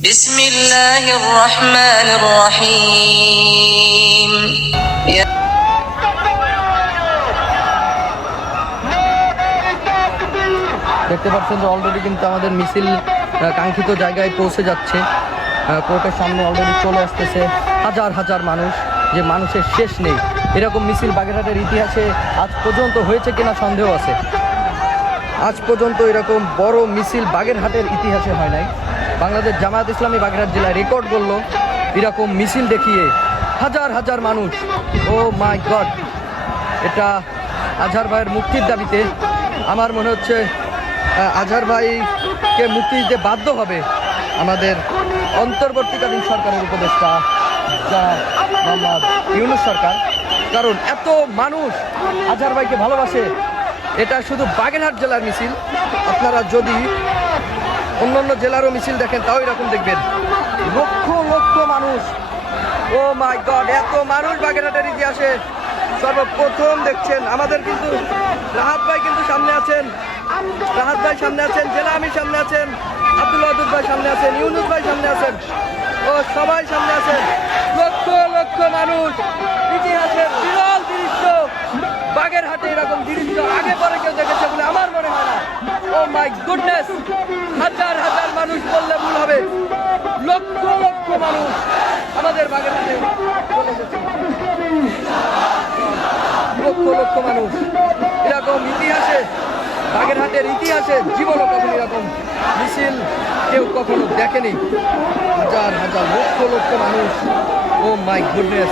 بسم الله الرحمن الرحيم يا দেখতে পাচ্ছেন যে অলরেডি কিন্তু আমাদের মিছিল আহ, কাঙ্ক্ষিত জায়গায় পৌঁছে যাচ্ছে আহ, কোর্টের সামনে অলরেডি চলে আসতেছে হাজার হাজার মানুষ যে মানুষের শেষ নেই এরকম মিছিল বাগেরহাটের ইতিহাসে আজ পর্যন্ত হয়েছে কিনা সন্দেহ আছে আজ পর্যন্ত এরকম বড় মিছিল বাগেরহাটের ইতিহাসে হয় নাই বাংলাদেশ জামায়াত ইসলামী বাগেরহাট জেলায় রেকর্ড করল এরকম মিছিল দেখিয়ে হাজার হাজার মানুষ, ও মাই গড, এটা আজহার ভাইয়ের মুক্তির দাবিতে। আমার মনে হচ্ছে আজহার ভাইকে মুক্তি দিতে বাধ্য হবে আমাদের অন্তর্বর্তীকালীন সরকারের উপদেষ্টা যা মোহাম্মদ ইউনুস সরকার। কারণ এত মানুষ আজহার ভাইকে ভালোবাসে, এটা শুধু বাগেরহাট জেলার মিছিল। আপনারা যদি অন্যান্য জেলারও মিছিল দেখেন, তাও এরকম দেখবেন। লক্ষ লক্ষ মানুষ। ও মাই গড, এত মানুষ বাগেরহাটের ইতিহাসে। সর্বপ্রথম দেখছেন, আমাদের কিন্তু রাহাত ভাই কিন্তু সামনে আছেন। রাহাত ভাই সামনে আছেন, জেলা আমির সামনে আছেন, আব্দুল ওয়াদুদ ভাই সামনে আছেন, ইউনুস ভাই সামনে আছেন। ও সবাই সামনে আছেন। লক্ষ লক্ষ মানুষ। ইতিহাসের বিরল দৃশ্য। বাগেরহাটে এরকম দৃশ্য আগে পরে কেউ দেখেছে বলে আমার মাই গুডনেস হাজার হাজার মানুষ বললে ভুল হবে। লক্ষ লক্ষ মানুষ আমাদের বাগেরহাটে লক্ষ লক্ষ মানুষ। এরকম ইতিহাসে, বাগেরহাটের ইতিহাসে জীবনও কখনো এরকম মিছিল কেউ কখনো দেখেনি। হাজার হাজার লক্ষ লক্ষ মানুষ। ও মাই গুডনেস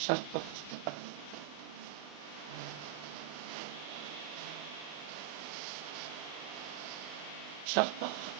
বিশ্বাস করতে পারি বিশ্বাস করতে